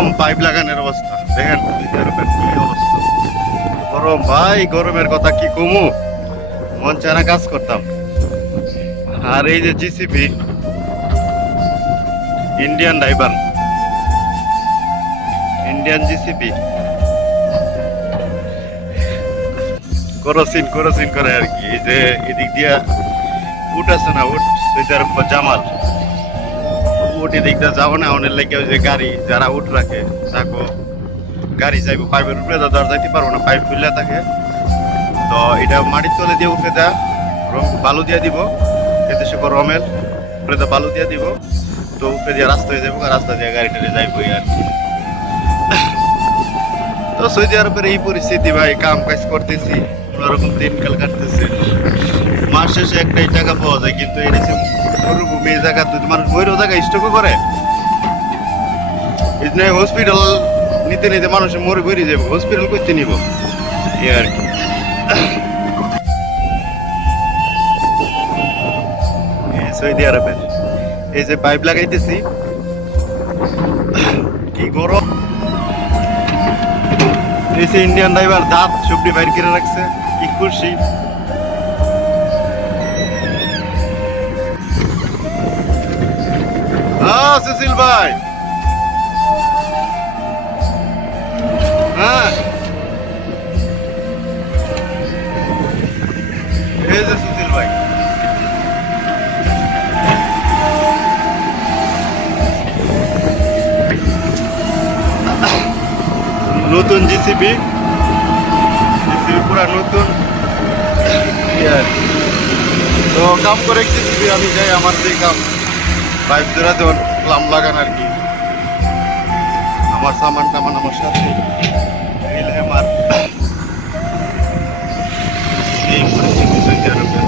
গরম পাইপ লাগানোর অবস্থা দেখেন কি অবস্থা গরম ভাই গরমের কথা কি কমু মন চানা কাজ করতাম আর এই যে JCB Indian driver Indian JCB করসিন করে আর কি এই যে এদিক দিয়া উঠ আছে না উঠ সেটার উপর জামাল উঠ এদিক দিয়ে যাবো না অনেক লেগে ওই যে গাড়ি যারা উঠ রাখে থাকো গাড়ি যাইবো পাইপের উপরে দর যাইতে পারবো না পাইপ খুললে থাকে তো এটা মাটির তলে দিয়ে উঠে দেয়া বালু দিয়ে দিব এতে সে রমেল উপরে তো বালু দিয়ে দিব তো উপরে দিয়ে রাস্তা হয়ে যাবো রাস্তা দিয়ে গাড়ি টাড়ি যাইবো আর কি তো সৌদি আরবের এই পরিস্থিতি ভাই কাম কাজ করতেছি ওরকম দিনকাল কাটতেছে মাস শেষে একটাই টাকা পাওয়া যায় কিন্তু এটা মরুভূমি এই জায়গা যদি মানুষ বইরও জায়গায় স্টকও করে হসপিটাল নিতে নিতে মানুষ মরে বেরিয়ে যাবে হসপিটাল করতে নিব এই আর কি সৌদি আরবের এই যে পাইপ লাগাইতেছি কি গরম এই যে ইন্ডিয়ান ড্রাইভার দাঁত সবজি বাইর করে রাখছে কি খুশি সুশীল ভাই হ্যাঁ এই যে সুশীল ভাই নতুন জিসিবি পুরা নতুন তো কাম করে জিসিবি আমি যাই আমার যে কাম পাইপ জোড়া দেওয়ার প্লাম লাগান আর কি আমার সামান টামান আমার সাথে আমার এই পরিস্থিতি সৌদি আরবের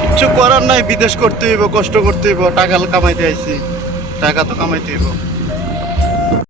কিচ্ছু করার নাই বিদেশ করতে হইব কষ্ট করতে হইব টাকা কামাইতে আইছি টাকা তো কামাইতে হইব